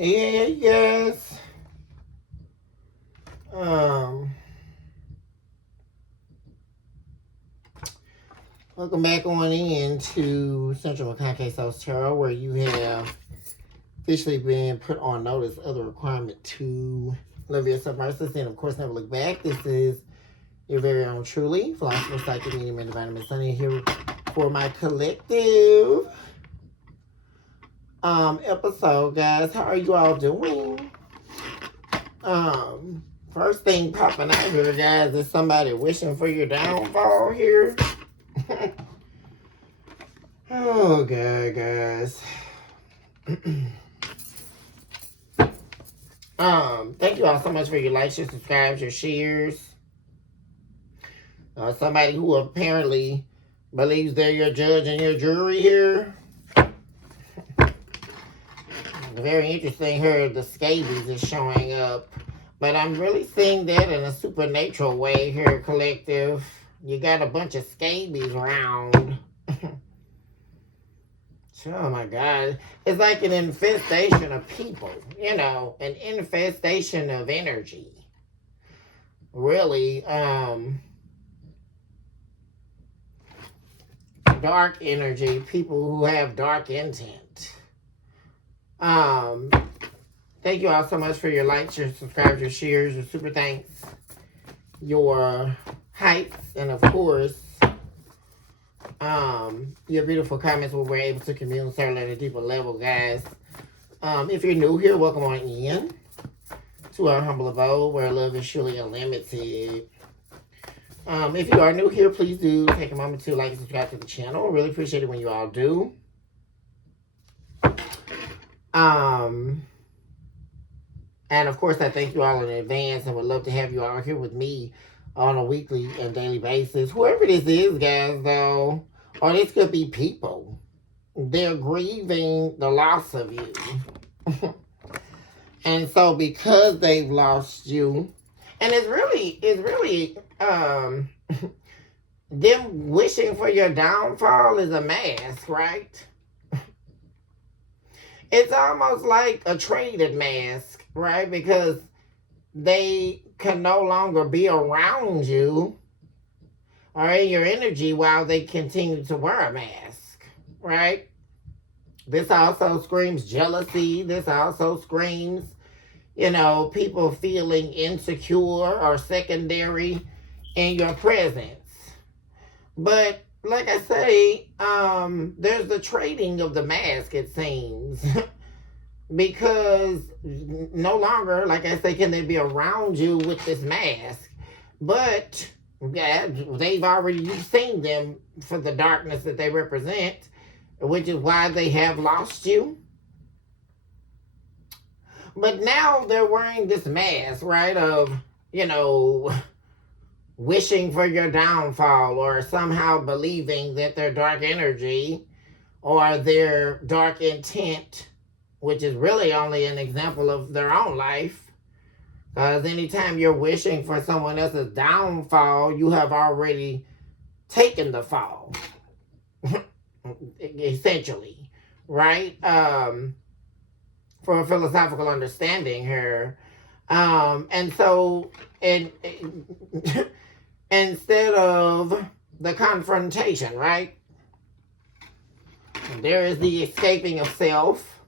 Hey guys, um, welcome back on in to Central McConkey South Tarot, where you have officially been put on notice of the requirement to love yourself first, and of course never look back. This is your very own truly philosopher, psychic, medium, and divine Miss Sunny here for my collective episode, guys. How are you all doing? First thing popping out here, guys, is somebody wishing for your downfall here. Oh, God, guys. Thank you all so much for your likes, your subscribes, your shares. Somebody who apparently believes they're your judge and your jury here. Very interesting here, the scabies is showing up. But I'm really seeing that in a supernatural way here, collective. You got a bunch of scabies around. Oh my God. It's like an infestation of people, an infestation of energy. Really, dark energy, people who have dark intent. Thank you all so much for your likes, your subscribes, your shares, your super thanks, your hypes, and of course, your beautiful comments where we're able to communicate at a deeper level, guys. If you're new here, welcome on in to our humble abode where love is surely unlimited. If you are new here, please do take a moment to like and subscribe to the channel. Really appreciate it when you all do. And of course, I thank you all in advance and would love to have you all here with me on a weekly and daily basis. Whoever this is, guys, though, or this could be people, they're grieving the loss of you. And so because they've lost you, and it's really, them wishing for your downfall is a mask, right? It's almost like a traded mask, right? Because they can no longer be around you or in your energy while they continue to wear a mask, right? This also screams jealousy. This also screams, people feeling insecure or secondary in your presence. But like I say, there's the trading of the mask, it seems. Because no longer, like I say, can they be around you with this mask. But they've already, you've seen them for the darkness that they represent, which is why they have lost you. But now they're wearing this mask, right, of, wishing for your downfall or somehow believing that their dark energy or their dark intent, which is really only an example of their own life, because anytime you're wishing for someone else's downfall, you have already taken the fall, essentially, right? For a philosophical understanding here. And so, instead of the confrontation, right? There is the escaping of self.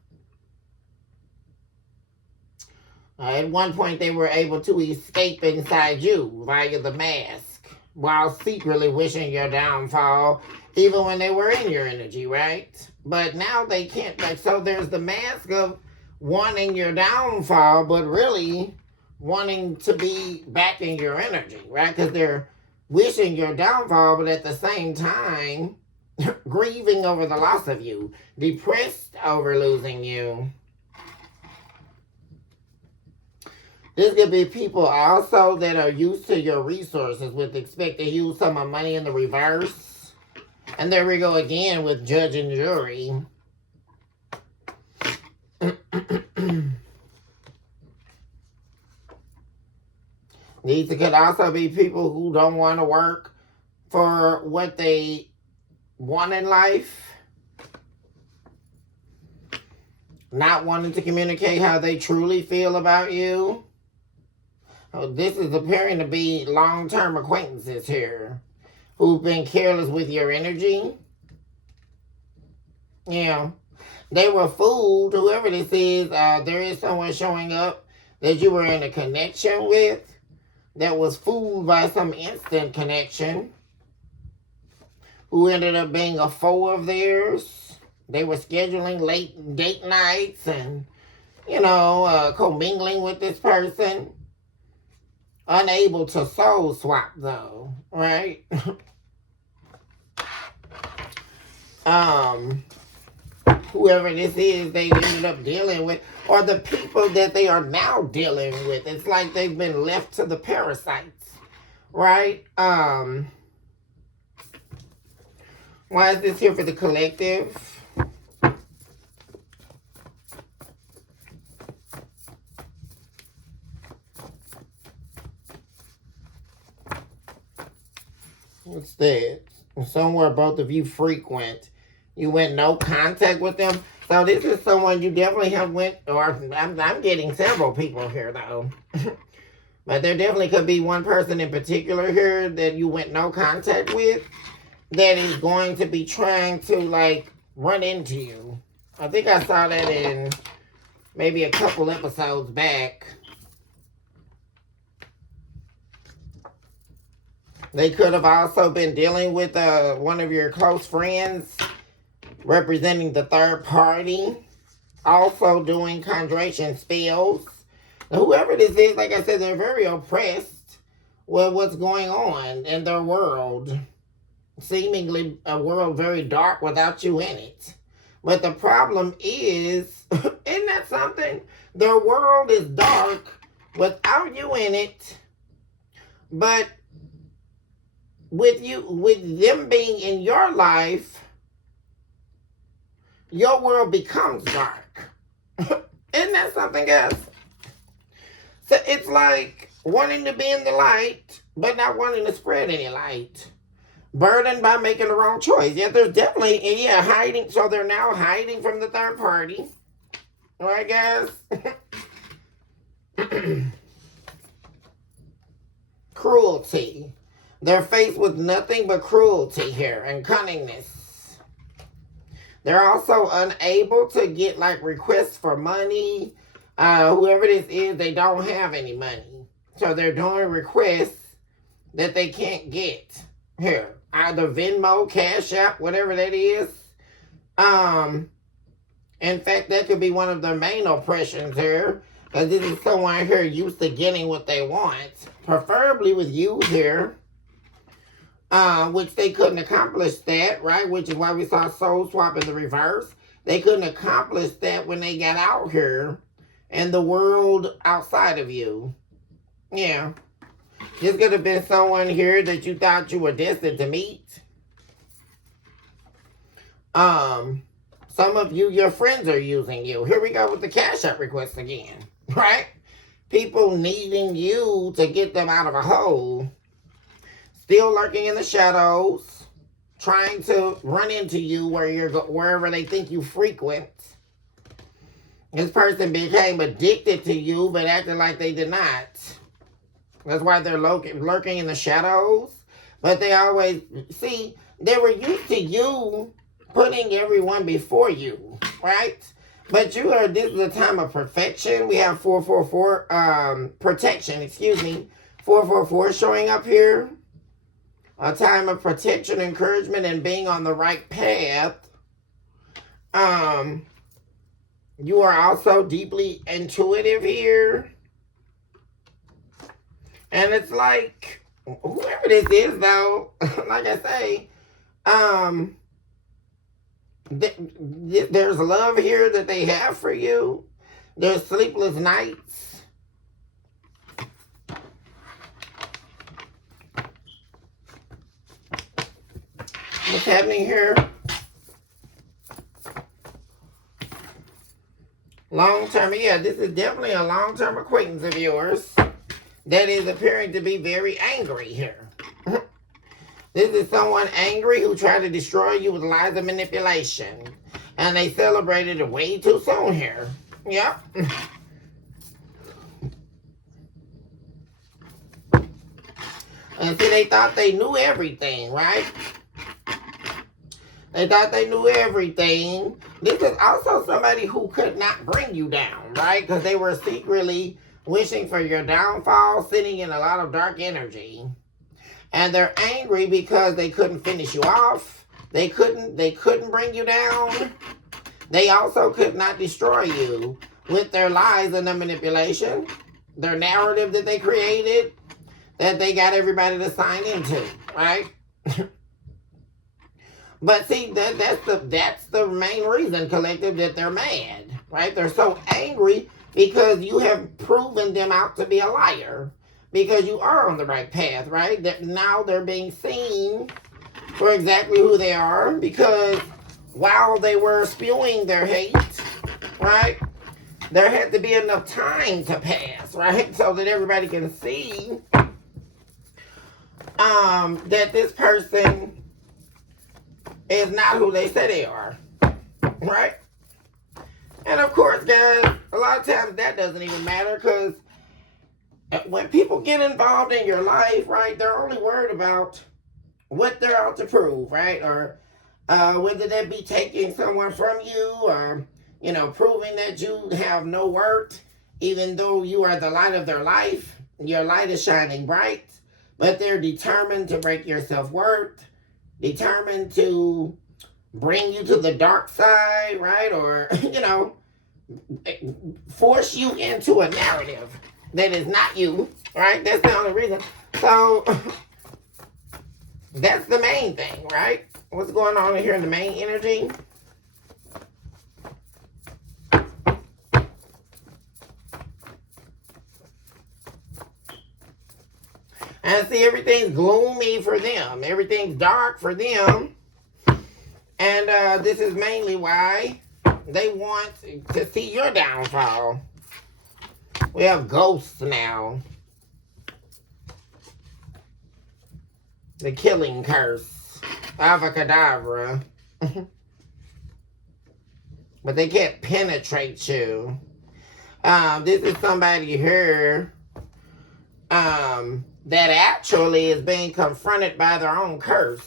At one point, they were able to escape inside you via the mask while secretly wishing your downfall, even when they were in your energy, right? But now they can't. So there's the mask of wanting your downfall, but really wanting to be back in your energy, right? Because they're wishing your downfall, but at the same time, grieving over the loss of you, depressed over losing you. This could be people also that are used to your resources with expect to use some of money in the reverse. And there we go again with judge and jury. These could also be people who don't want to work for what they want in life. not wanting to communicate how they truly feel about you. Oh, this is appearing to be long-term acquaintances here who've been careless with your energy. Yeah. They were fooled, whoever this is. There is someone showing up that you were in a connection with that was fooled by some instant connection, who ended up being a foe of theirs. They were scheduling late date nights and, commingling with this person. Unable to soul swap, though, right? Whoever this is they ended up dealing with, or the people that they are now dealing with. It's like they've been left to the parasites, right? Why is this here for the collective? What's that? Somewhere both of you frequent. You went no contact with them. So this is someone you definitely have went, or I'm getting several people here though. But there definitely could be one person in particular here that you went no contact with that is going to be trying to like run into you. I think I saw that in maybe a couple episodes back. They could have also been dealing with one of your close friends representing the third party, also doing conjuration spells. Now, whoever this is, like I said, they're very oppressed with what's going on in their world. Seemingly a world very dark without you in it. But the problem is, isn't that something? Their world is dark without you in it, but with them being in your life, your world becomes dark. Isn't that something else? So it's like wanting to be in the light, but not wanting to spread any light. Burdened by making the wrong choice. Yeah, there's definitely, hiding. So they're now hiding from the third party. Right, guys? Cruelty. They're faced with nothing but cruelty here and cunningness. They're also unable to get like requests for money. Whoever this is, they don't have any money. So they're doing requests that they can't get here. Either Venmo, Cash App, whatever that is. In fact, that could be one of their main oppressions here. Because this is someone here used to getting what they want. Preferably with you here. Which they couldn't accomplish that, right? Which is why we saw soul swap in the reverse. They couldn't accomplish that when they got out here and the world outside of you. Yeah. This could have been someone here that you thought you were destined to meet. Some of you, your friends are using you. Here we go with the Cash App request again, right? People needing you to get them out of a hole. Still lurking in the shadows, trying to run into you wherever they think you frequent. This person became addicted to you, but acted like they did not. That's why they're lurking in the shadows. But they always, see, they were used to you putting everyone before you, right? But this is a time of perfection. We have 444, protection, 444 showing up here. A time of protection, encouragement, and being on the right path. You are also deeply intuitive here. And it's like, whoever this is, though, like I say, there's love here that they have for you. There's sleepless nights. What's happening here? Long-term, this is definitely a long-term acquaintance of yours that is appearing to be very angry here. This is someone angry who tried to destroy you with lies and manipulation. And they celebrated it way too soon here. Yep. And see, they thought they knew everything, right? They thought they knew everything. This is also somebody who could not bring you down, right? Because they were secretly wishing for your downfall, sitting in a lot of dark energy. And they're angry because they couldn't finish you off. They couldn't bring you down. They also could not destroy you with their lies and their manipulation, their narrative that they created, that they got everybody to sign into, right? But see, that's the main reason, collective, that they're mad, right? They're so angry because you have proven them out to be a liar, because you are on the right path, right? That now they're being seen for exactly who they are, because while they were spewing their hate, right, there had to be enough time to pass, right, so that everybody can see that this person is not who they say they are, right? And of course, guys, a lot of times that doesn't even matter, because when people get involved in your life, right, they're only worried about what they're out to prove, right? Or whether that be taking someone from you, or, you know, proving that you have no worth, even though you are the light of their life. Your light is shining bright, but they're determined to break your self-worth, determined to bring you to the dark side, right? Or, you know, force you into a narrative that is not you, right? That's the only reason. So that's the main thing, right? What's going on here in the main energy? And see, everything's gloomy for them. Everything's dark for them. And this is mainly why they want to see your downfall. We have ghosts now. The killing curse. Avacadabra. But they can't penetrate you. This is somebody here that actually is being confronted by their own curse.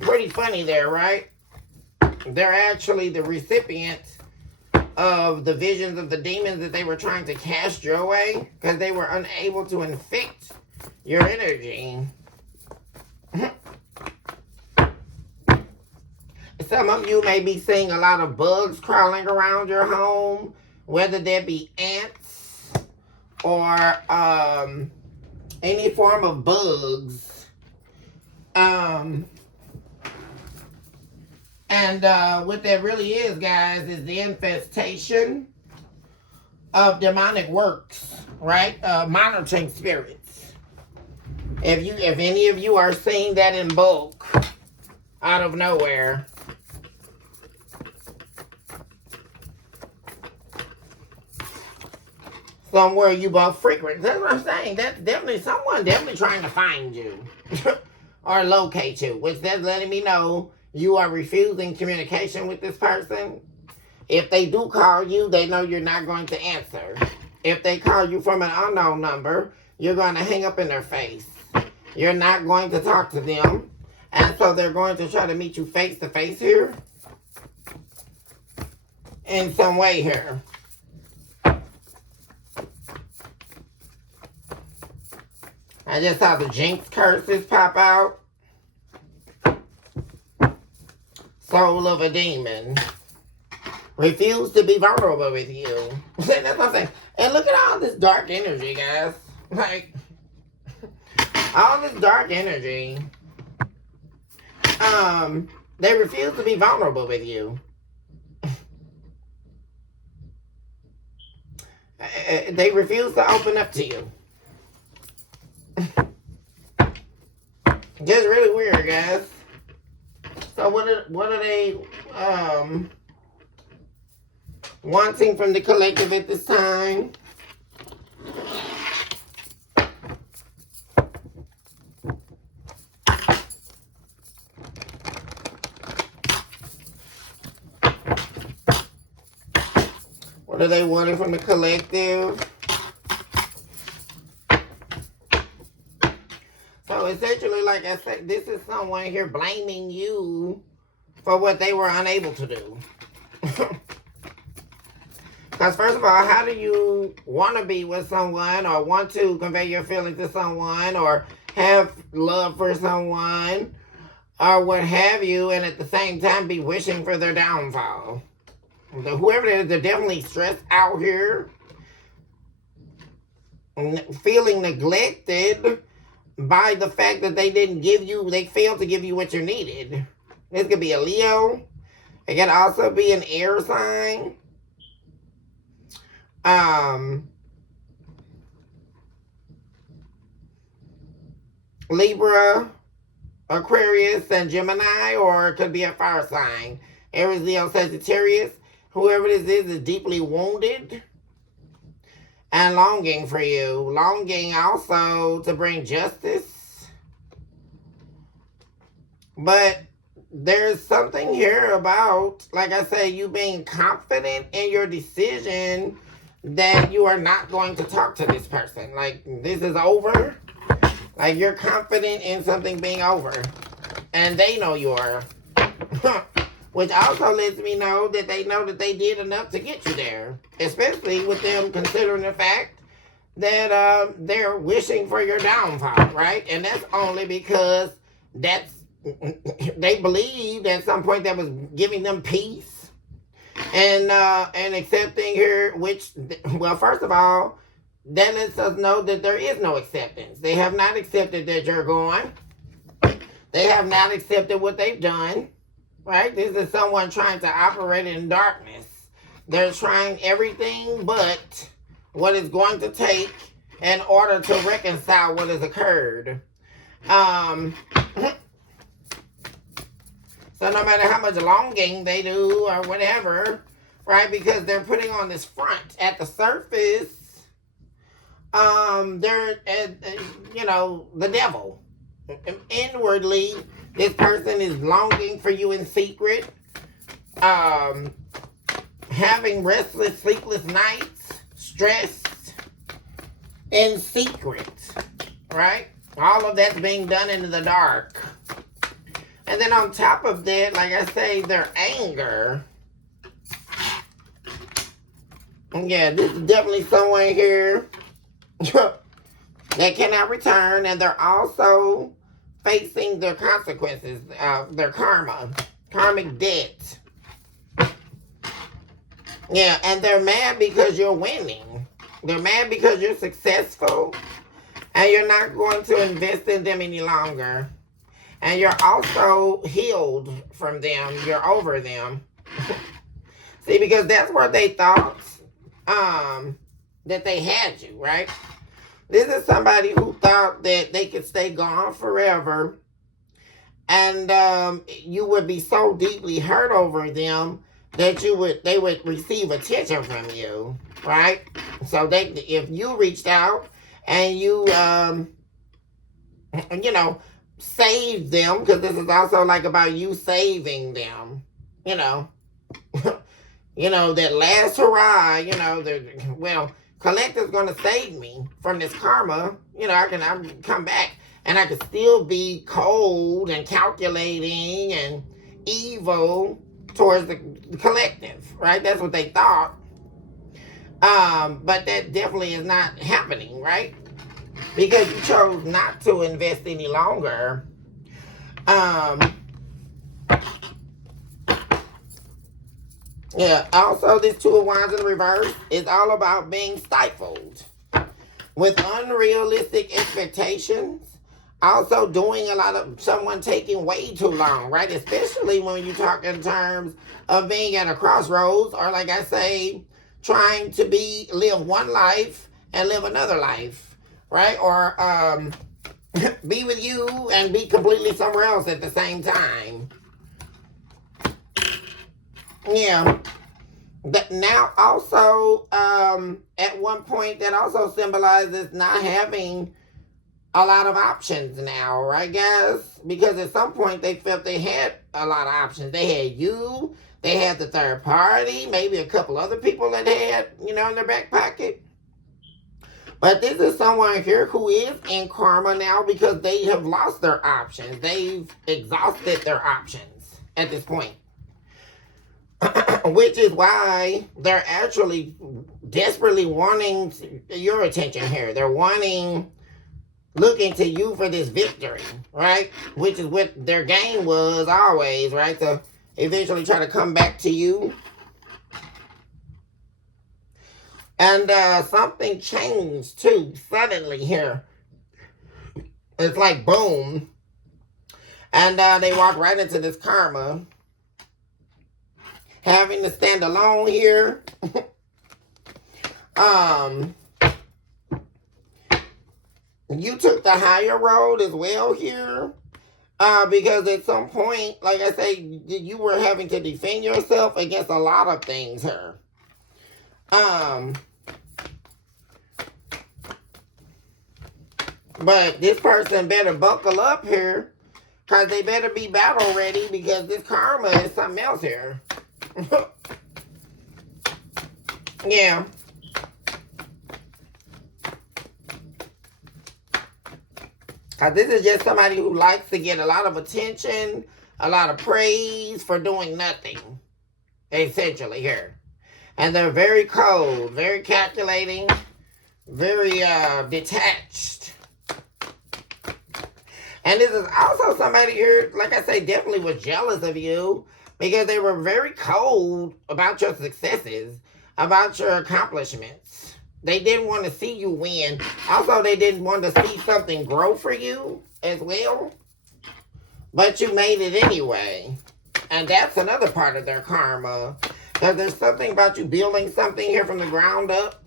Pretty funny there, right? They're actually the recipient of the visions of the demons that they were trying to cast your way, because they were unable to infect your energy. Some of you may be seeing a lot of bugs crawling around your home, whether there be ants or any form of bugs. What that really is, guys, is the infestation of demonic works, right? Monitoring spirits. If any of you are seeing that in bulk, out of nowhere, somewhere you both frequent, that's what I'm saying. That's definitely someone trying to find you or locate you, which that's letting me know you are refusing communication with this person. If they do call you, they know you're not going to answer. If they call you from an unknown number, you're going to hang up in their face. You're not going to talk to them. And so they're going to try to meet you face to face here, in some way here. I just saw the jinx curses pop out. Soul of a demon. Refuse to be vulnerable with you. That's what I'm saying. And look at all this dark energy, guys. Like, all this dark energy. They refuse to be vulnerable with you. They refuse to open up to you. Just really weird, guys. So what are they wanting from the collective at this time? What are they wanting from the collective? So essentially, like I said, this is someone here blaming you for what they were unable to do. Because first of all, how do you want to be with someone or want to convey your feelings to someone or have love for someone or what have you, and at the same time be wishing for their downfall? Whoever it is, they're definitely stressed out here, feeling neglected by the fact that they failed to give you what you needed. This could be a Leo. It could also be an air sign. Libra, Aquarius, and Gemini, or it could be a fire sign. Aries, Leo, Sagittarius. Whoever this is deeply wounded and longing for you. Longing also to bring justice. But there's something here about, like I say, you being confident in your decision that you are not going to talk to this person. Like, this is over. Like, you're confident in something being over. And they know you are. Which also lets me know that they know that they did enough to get you there. Especially with them considering the fact that they're wishing for your downfall, right? And that's only because they believed at some point that was giving them peace and accepting here, which, well, first of all, that lets us know that there is no acceptance. They have not accepted that you're gone. They have not accepted what they've done, right? This is someone trying to operate in darkness. They're trying everything but what it's going to take in order to reconcile what has occurred. So no matter how much longing they do or whatever, right? Because they're putting on this front. At the surface, they're, the devil. Inwardly, this person is longing for you in secret, having restless, sleepless nights, stressed in secret, right? All of that's being done in the dark. And then on top of that, like I say, their anger. Yeah, this is definitely someone here that cannot return, and they're also facing their consequences, their karmic debt. Yeah, and they're mad because you're winning. They're mad because you're successful, and you're not going to invest in them any longer. And you're also healed from them. You're over them. See, because that's where they thought that they had you, right? This is somebody who thought that they could stay gone forever, and you would be so deeply hurt over them that they would receive attention from you, right? So if you reached out and you saved them, because this is also like about you saving them, that last hurrah, Collective's going to save me from this karma. I can come back and I can still be cold and calculating and evil towards the collective, right? That's what they thought. But that definitely is not happening, right? Because you chose not to invest any longer. Yeah, also this Two of Wands in reverse is all about being stifled with unrealistic expectations. Also doing a lot of someone taking way too long, right? Especially when you talk in terms of being at a crossroads, or like I say, trying to live one life and live another life, right? Or be with you and be completely somewhere else at the same time. Yeah. Now also, at one point, that also symbolizes not having a lot of options now, right, guys? Because at some point they felt they had a lot of options. They had you, they had the third party, maybe a couple other people that they had, in their back pocket. But this is someone here who is in karma now because they have lost their options. They've exhausted their options at this point. Which is why they're actually desperately wanting your attention here. They're looking to you for this victory, right? Which is what their game was always, right? To eventually try to come back to you. And something changed too, suddenly here. It's like boom. And they walk right into this karma. Having to stand alone here. You took the higher road as well here. Because at some point, like I say, you were having to defend yourself against a lot of things here. But this person better buckle up here, because they better be battle ready, because this karma is something else here. Yeah. Because this is just somebody who likes to get a lot of attention, a lot of praise for doing nothing, essentially here. And they're very cold, very calculating, very detached. And this is also somebody here, like I say, definitely was jealous of you because they were very cold about your successes, about your accomplishments. They didn't want to see you win. Also, they didn't want to see something grow for you as well. But you made it anyway. And that's another part of their karma. Because there's something about you building something here from the ground up.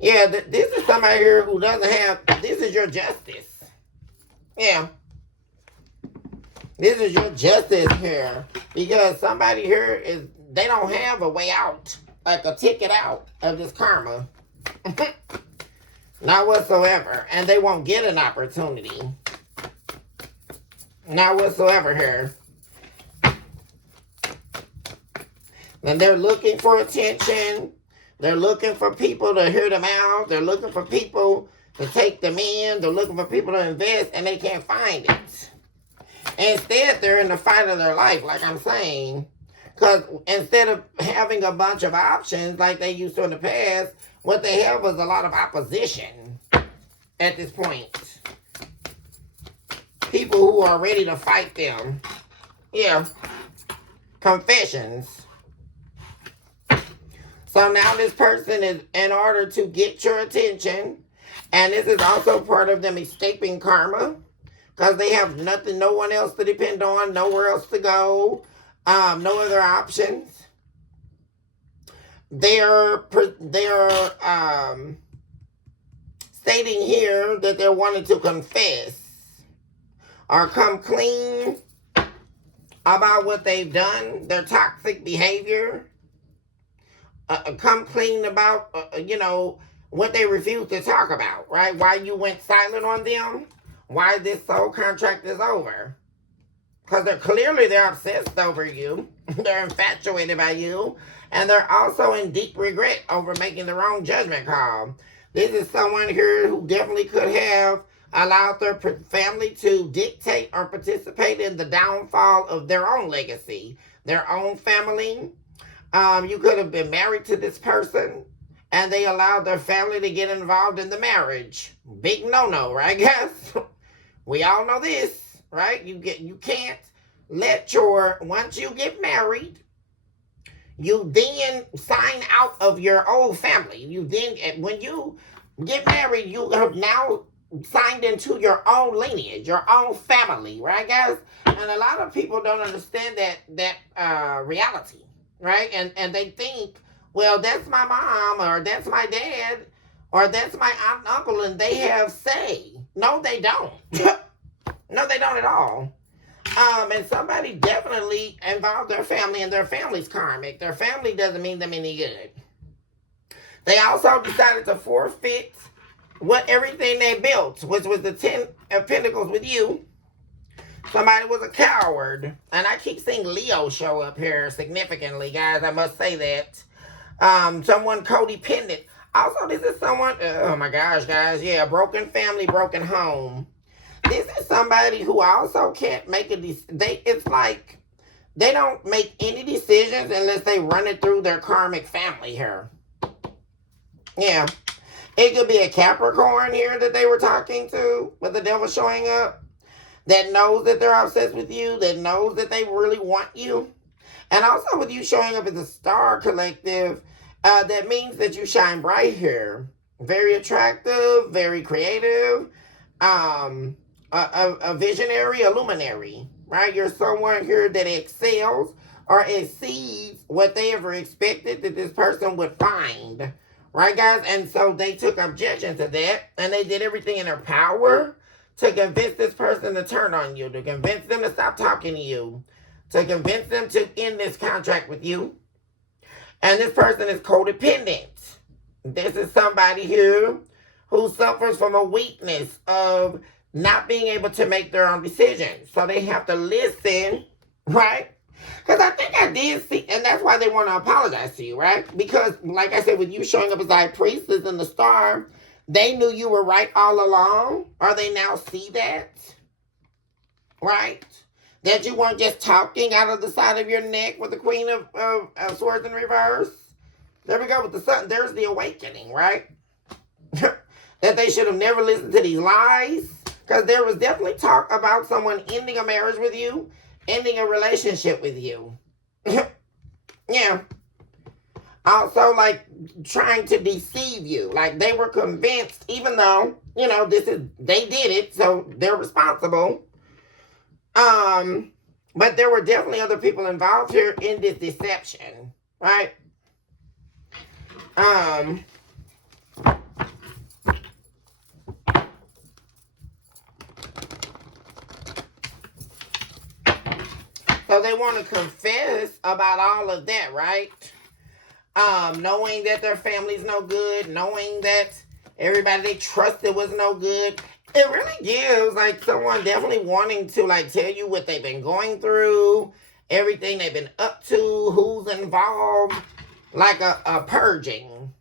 Yeah, this is somebody here who doesn't have... This is your justice. Yeah. This is your justice here. Because somebody here they don't have a way out. Like a ticket out of this karma. Not whatsoever. And they won't get an opportunity. Not whatsoever here. And they're looking for attention. They're looking for people to hear them out. They're looking for people to take them in. They're looking for people to invest, and they can't find it. Instead, they're in the fight of their life, like I'm saying. Because instead of having a bunch of options like they used to in the past, what they have was a lot of opposition at this point. People who are ready to fight them. Yeah. Confessions. So now this person is, in order to get your attention, and this is also part of them escaping karma, because they have nothing, no one else to depend on, nowhere else to go, no other options. They're stating here that they're wanting to confess or come clean about what they've done, their toxic behavior. Come clean about, what they refuse to talk about, right? Why you went silent on them, why this soul contract is over. Because they're obsessed over you, they're infatuated by you, and they're also in deep regret over making the wrong judgment call. This is someone here who definitely could have allowed their family to dictate or participate in the downfall of their own legacy, their own family. You could have been married to this person, and they allowed their family to get involved in the marriage. Big no-no, right, guys? We all know this, right? You can't let once you get married, you then sign out of your old family. When you get married, you have now signed into your own lineage, your own family, right, guys? And a lot of people don't understand that reality. Right? And they think, well, that's my mom, or that's my dad, or that's my aunt and uncle, and they have say. No, they don't. No, they don't at all. And somebody definitely involved their family, and their family's karmic. Their family doesn't mean them any good. They also decided to forfeit what everything they built, which was the 10 of Pentacles with you. Somebody was a coward. And I keep seeing Leo show up here significantly, guys. I must say that. Someone codependent. Also, this is someone, oh my gosh, guys. Yeah, broken family, broken home. This is somebody who also can't make a decision. It's like they don't make any decisions unless they run it through their karmic family here. Yeah. It could be a Capricorn here that they were talking to with the devil showing up, that knows that they're obsessed with you, that knows that they really want you. And also with you showing up as a star collective, that means that you shine bright here. Very attractive, very creative, a visionary, a luminary, right? You're someone here that excels or exceeds what they ever expected that this person would find. Right, guys? And so they took objection to that, and they did everything in their power to convince this person to turn on you, to convince them to stop talking to you, to convince them to end this contract with you. And this person is codependent. This is somebody here who suffers from a weakness of not being able to make their own decisions. So they have to listen, right? Because I think I did see, and that's why they want to apologize to you, right? Because, like I said, with you showing up as High Priestess and the star, they knew you were right all along, or they now see that, right? That you weren't just talking out of the side of your neck with the Queen of Swords in reverse. There we go with the Sun. There's the awakening, right? That they should have never listened to these lies. Because there was definitely talk about someone ending a marriage with you, ending a relationship with you. Yeah. Also, like, trying to deceive you. Like, they were convinced, even though, they did it, so they're responsible. But there were definitely other people involved here in this deception, right? So they want to confess about all of that, right? Knowing that their family's no good, knowing that everybody they trusted was no good. It really gives like someone definitely wanting to like tell you what they've been going through, everything they've been up to, who's involved, like a purging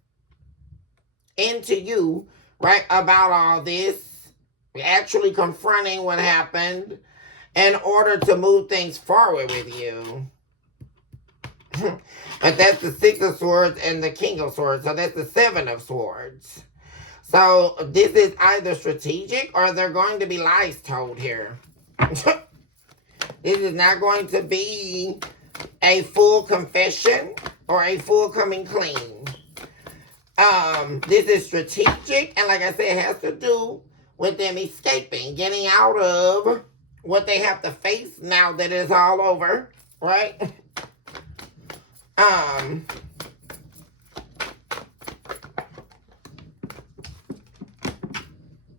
into you, right, about all this, actually confronting what happened in order to move things forward with you. But that's the Six of Swords and the King of Swords. So that's the Seven of Swords. So this is either strategic or they're going to be lies told here. This is not going to be a full confession or a full coming clean. This is strategic, and like I said, it has to do with them escaping, getting out of what they have to face now that it's all over, right?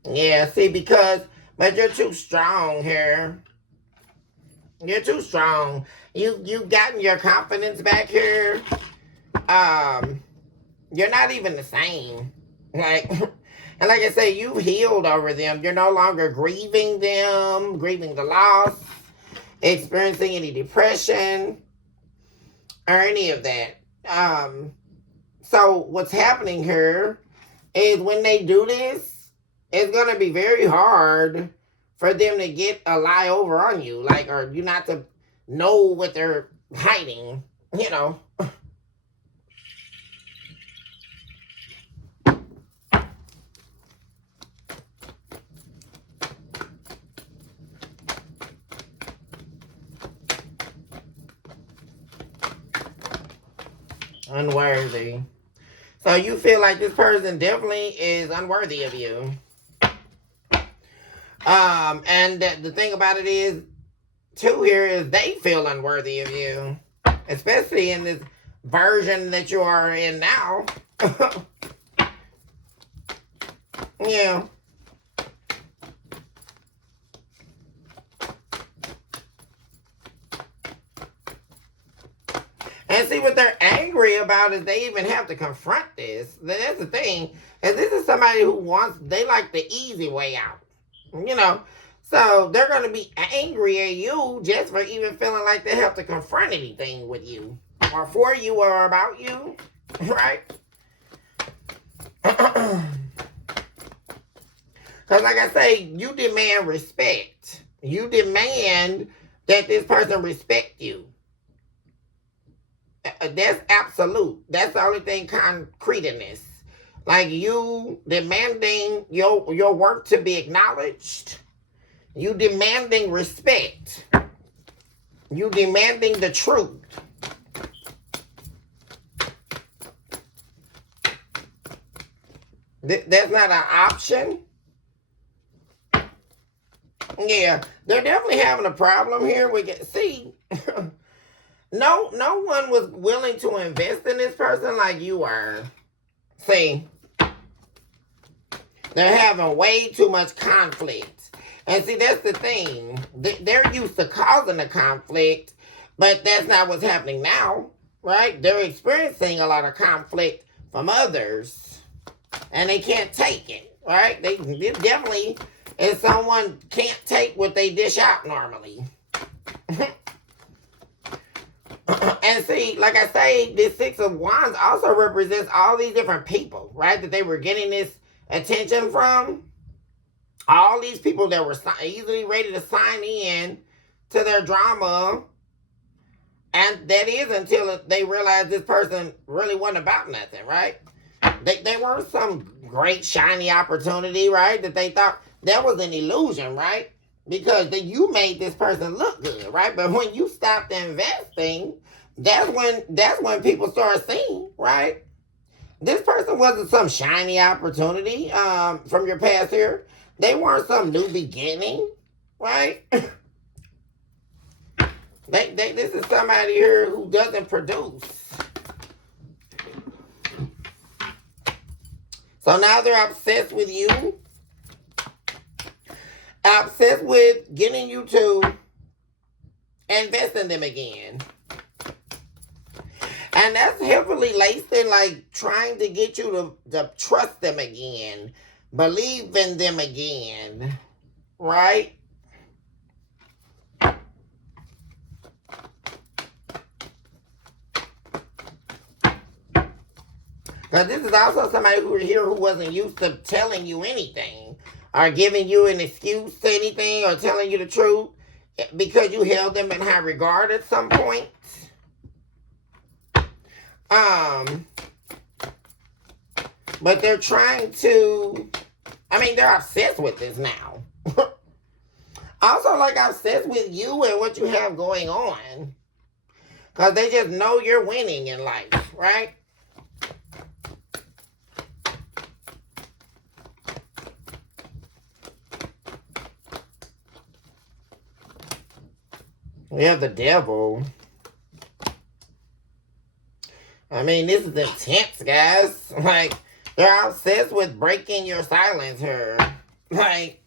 Yeah, see, but you're too strong here. You're too strong. You've gotten your confidence back here. You're not even the same. Like, and like I say, you've healed over them. You're no longer grieving them, grieving the loss, experiencing any depression, or any of that. So what's happening here is when they do this, it's going to be very hard for them to get a lie over on you, like, or you not to know what they're hiding, Unworthy. So you feel like this person definitely is unworthy of you. And the thing about it is, too, here is they feel unworthy of you. Especially in this version that you are in now. Yeah. And And see, what they're angry about is they even have to confront this. That's the thing. And this is somebody who they like the easy way out. You know, so they're going to be angry at you just for even feeling like they have to confront anything with you or for you or about you, right? Because like I say, you demand respect. You demand that this person respect you. That's absolute. That's the only thing concrete in this. Like you demanding your work to be acknowledged. You demanding respect. You demanding the truth. That's not an option. Yeah, they're definitely having a problem here. See, no one was willing to invest in this person like you are. See, they're having way too much conflict. And see, that's the thing. They're used to causing the conflict, but that's not what's happening now, right? They're experiencing a lot of conflict from others, and they can't take it, right? They definitely, if someone can't take what they dish out normally. And see, like I say, this Six of Wands also represents all these different people, right? That they were getting this attention from. All these people that were easily ready to sign in to their drama. And that is until they realized this person really wasn't about nothing, right? They weren't some great shiny opportunity, right? That they thought that was an illusion, right? Because you made this person look good, right? But when you stopped investing, that's when people start seeing, right? This person wasn't some shiny opportunity from your past here. They weren't some new beginning, right? This is somebody here who doesn't produce. So now they're obsessed with you. Obsessed with getting you to invest in them again. And that's heavily laced in like trying to get you to trust them again. Believe in them again. Right? Because this is also somebody who wasn't used to telling you anything. Or giving you an excuse to anything. Or telling you the truth. Because you held them in high regard at some point. But they're trying to, they're obsessed with this now. Also, like, obsessed with you and what you have going on. Because they just know you're winning in life, right? We have the Devil. This is intense, guys. Like, they're obsessed with breaking your silence here. Like,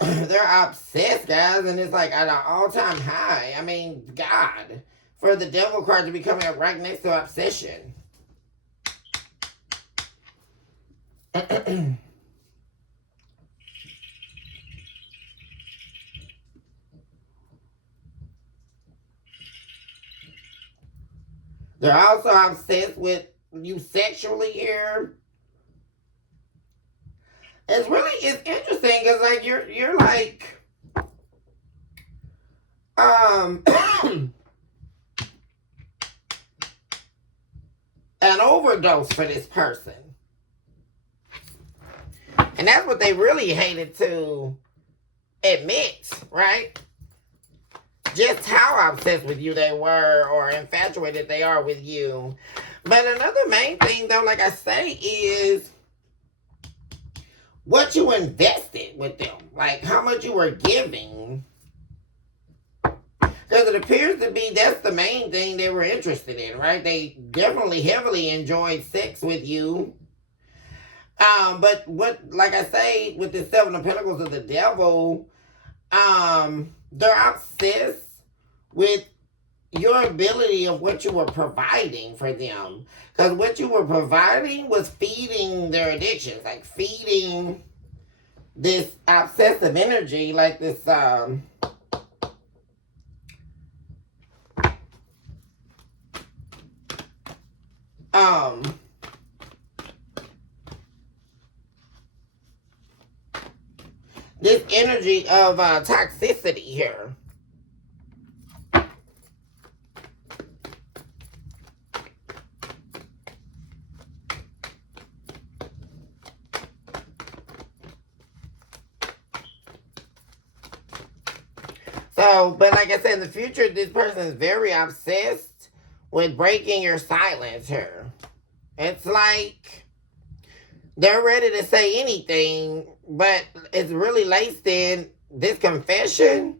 they're obsessed, guys. And it's like at an all-time high. God. For the Devil card to be coming up right next to obsession. They're also obsessed with you sexually here. It's interesting because like you're like an overdose for this person. And that's what they really hated to admit, right? Just how obsessed with you they were or infatuated they are with you. But another main thing, though, like I say, is what you invested with them. Like, how much you were giving. Because it appears to be that's the main thing they were interested in, right? They definitely heavily enjoyed sex with you. But like I say, with the Seven of Pentacles of the Devil, they're obsessed with your ability of what you were providing for them. Because what you were providing was feeding their addictions, like feeding this obsessive energy, like this this energy of toxicity here. So, but like I said, in the future, this person is very obsessed with breaking your silence here. It's like they're ready to say anything, but it's really laced in this confession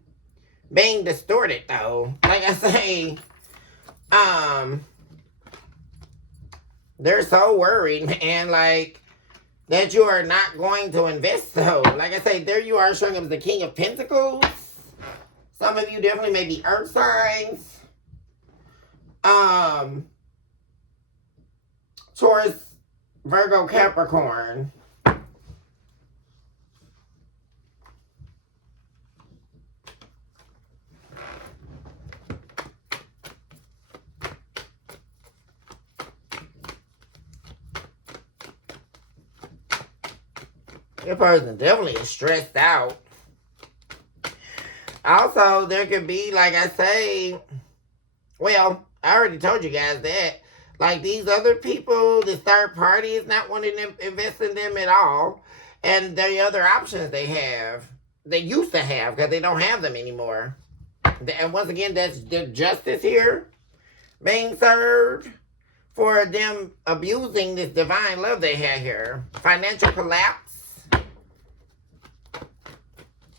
being distorted though. Like I say, they're so worried, man, like that you are not going to invest. So, like I say, there you are showing up as the King of Pentacles. Some of you definitely may be earth signs. Taurus, Virgo, Capricorn. Your person definitely is stressed out. Also, there could be, like I say, well, I already told you guys that. Like these other people, this third party is not wanting to invest in them at all. And the other options they have, they used to have because they don't have them anymore. And once again, that's the justice here being served for them abusing this divine love they had here. Financial collapse.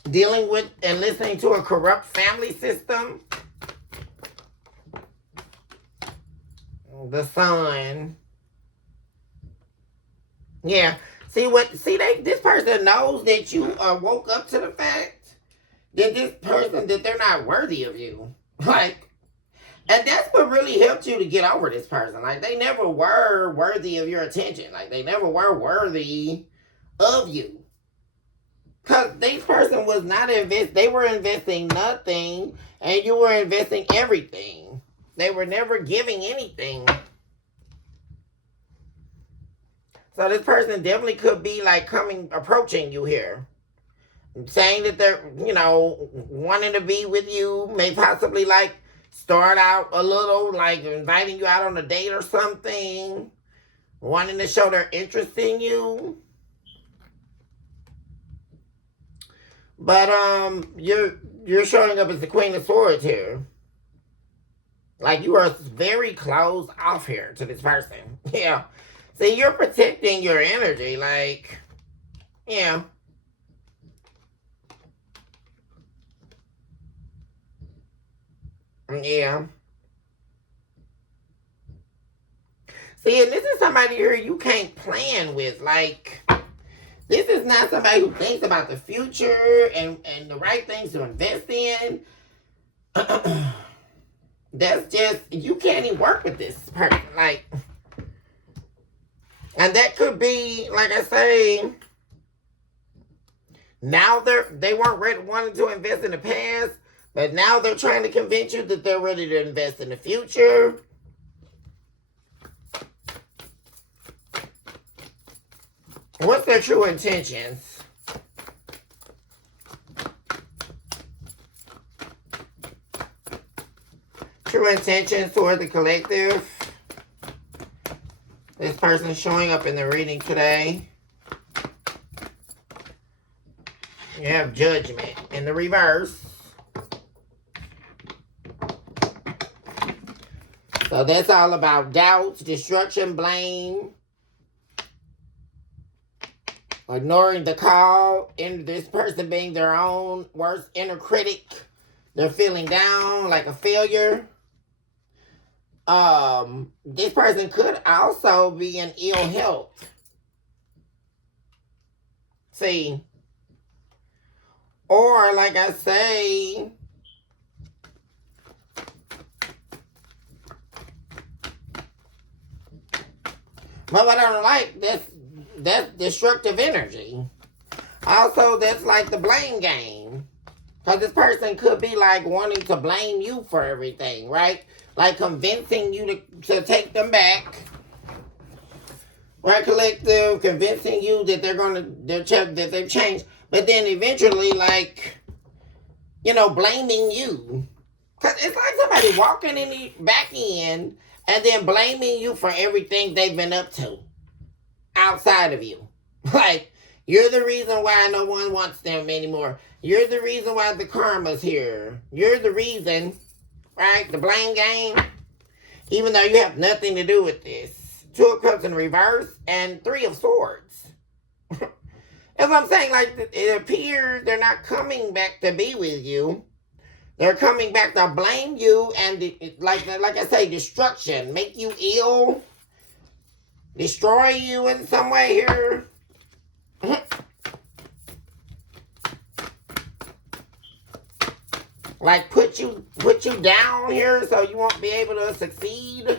Dealing with and listening to a corrupt family system. The Sun. Yeah. This person knows that you woke up to the fact that this person, that they're not worthy of you. Like, and that's what really helped you to get over this person. Like, they never were worthy of your attention. Like, they never were worthy of you. Because this person was not they were investing nothing, and you were investing everything. They were never giving anything. So this person definitely could be like approaching you here. Saying that they're, wanting to be with you. May possibly like start out a little, like inviting you out on a date or something. Wanting to show their interest in you. But you're showing up as the Queen of Swords here. Like you are very closed off here to this person. Yeah. See, you're protecting your energy, like, yeah. Yeah. See, and this is somebody here you can't plan with. Like, this is not somebody who thinks about the future and the right things to invest in. That's just, you can't even work with this person. Like, and that could be, like I say, now they weren't wanting to invest in the past, but now they're trying to convince you that they're ready to invest in the future. What's their true intentions? True intentions toward the collective. This person showing up in the reading today. You have Judgment in the reverse. So that's all about doubts, destruction, blame, ignoring the call, and this person being their own worst inner critic. They're feeling down like a failure. This person could also be in ill health. See, or like I say, But what I don't like, that's destructive energy. Also, that's like the blame game. Because this person could be like wanting to blame you for everything, right? Like convincing you to take them back. Right, collective, convincing you that that they've changed. But then eventually, like, blaming you. Because it's like somebody walking back in and then blaming you for everything they've been up to outside of you. Like, you're the reason why no one wants them anymore. You're the reason why the karma's here. You're the reason, right? The blame game. Even though you have nothing to do with this. 2 of Cups in reverse and 3 of Swords. That's what I'm saying. Like, it appears they're not coming back to be with you. They're coming back to blame you and, like I say, destruction. Make you ill. Destroy you in some way here. Like put you down here so you won't be able to succeed.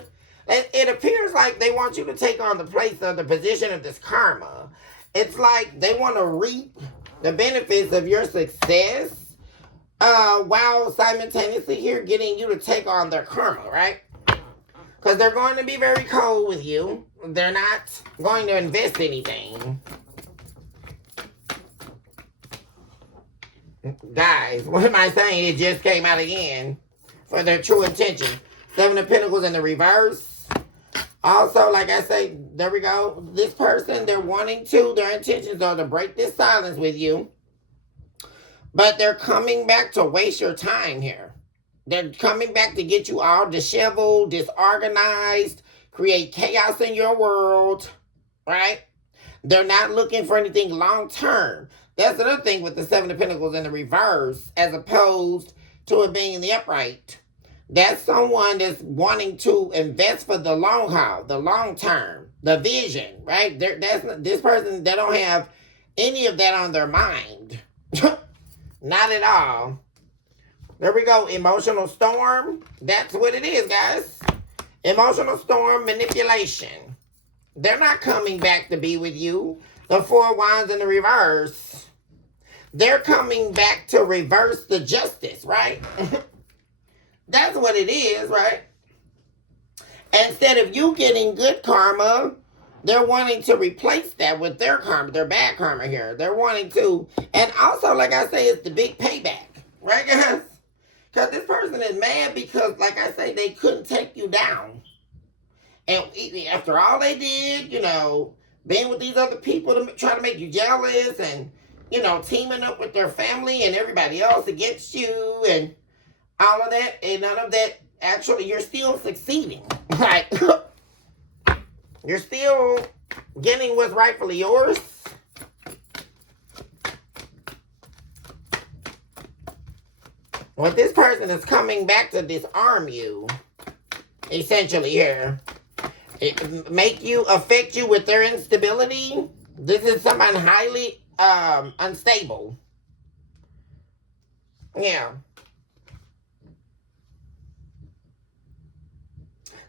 It appears like they want you to take on the place of the position of this karma. It's like they want to reap the benefits of your success while simultaneously here getting you to take on their karma, right? Because they're going to be very cold with you. They're not going to invest anything. Guys, what am I saying? It just came out again for their true intention. 7 of Pentacles in the reverse. Also, like I say, there we go. This person, their intentions are to break this silence with you. But they're coming back to waste your time here. They're coming back to get you all disheveled, disorganized, create chaos in your world, right? They're not looking for anything long term. That's another thing with the 7 of Pentacles in the reverse, as opposed to it being in the upright. That's someone that's wanting to invest for the long haul, the long term, the vision, right? This person, they don't have any of that on their mind. Not at all. There we go. Emotional storm. That's what it is, guys. Emotional storm, manipulation. They're not coming back to be with you. The 4 of Wands in the reverse. They're coming back to reverse the justice, right? That's what it is, right? Instead of you getting good karma, they're wanting to replace that with their karma, their bad karma here. They're wanting to, and also, like I say, it's the big payback, right, guys? Because this person is mad because, like I say, they couldn't take you down. And after all they did, being with these other people to try to make you jealous and, teaming up with their family and everybody else against you and all of that, and none of that, actually, you're still succeeding. Right? You're still getting what's rightfully yours. What this person is coming back to disarm you, essentially here. Affect you with their instability. This is someone highly unstable. Yeah.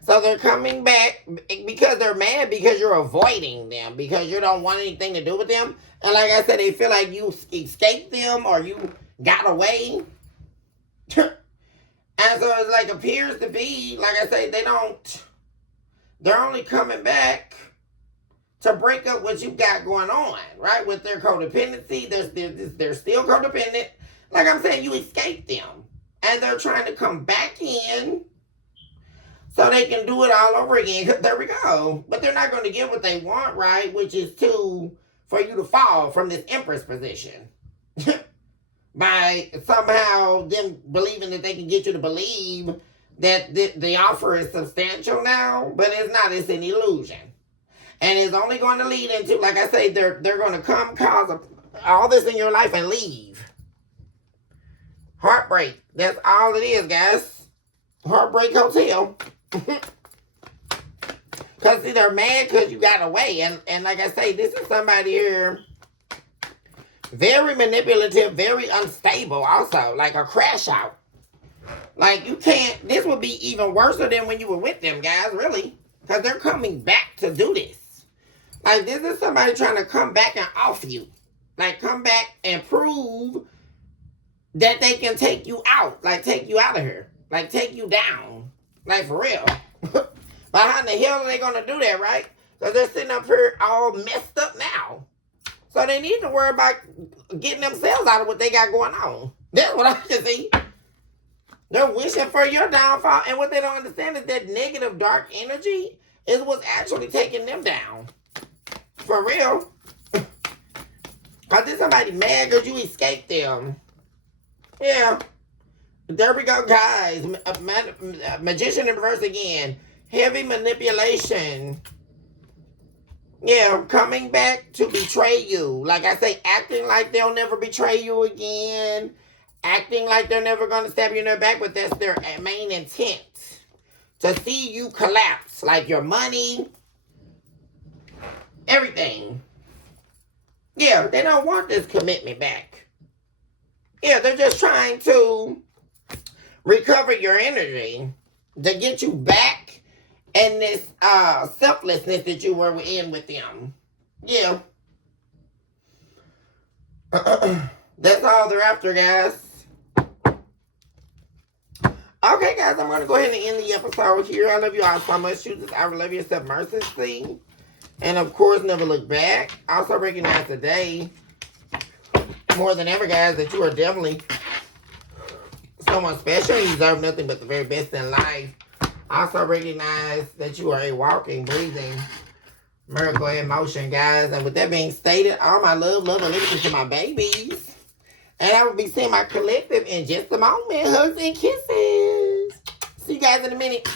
So they're coming back because they're mad because you're avoiding them, because you don't want anything to do with them. And like I said, they feel like you escaped them or you got away. And so it like appears to be, like I say, they're only coming back to break up what you got going on, right? With their codependency, they're still codependent. Like I'm saying, you escaped them. And they're trying to come back in so they can do it all over again. There we go. But they're not going to get what they want, right? Which is for you to fall from this Empress position. By somehow them believing that they can get you to believe that the offer is substantial now. But it's not. It's an illusion. And it's only going to lead into, like I say, they're going to come cause all this in your life and leave. Heartbreak. That's all it is, guys. Heartbreak Hotel. Because see, they're mad because you got away. And like I say, this is somebody here very manipulative, very unstable also. Like a crash out. Like you can't, this would be even worse than when you were with them, guys, really. Because they're coming back to do this. Like, this is somebody trying to come back and off you. Like, come back and prove that they can take you out. Like, take you out of here. Like, take you down. Like, for real. But how in the hell are they going to do that, right? Because they're sitting up here all messed up now. So they need to worry about getting themselves out of what they got going on. That's what I can see. They're wishing for your downfall. And what they don't understand is that negative, dark energy is what's actually taking them down. For real. Because there's somebody mad because you escaped them. Yeah. There we go, guys. Magician in reverse again. Heavy manipulation. Yeah, coming back to betray you. Like I say, acting like they'll never betray you again. Acting like they're never going to stab you in the back, but that's their main intent. To see you collapse. Like your money. Everything. Yeah, they don't want this commitment back. Yeah, they're just trying to recover your energy. To get you back in this selflessness that you were in with them. Yeah. That's all they're after, guys. Okay, guys, I'm going to go ahead and end the episode here. I love you all so much. Choose this. I will love yourself mercilessly. And, of course, never look back. Also recognize today, more than ever, guys, that you are definitely someone special. You deserve nothing but the very best in life. Also recognize that you are a walking, breathing miracle in motion, guys. And with that being stated, all my love, and liberty to my babies. And I will be seeing my collective in just a moment. Hugs and kisses. See you guys in a minute.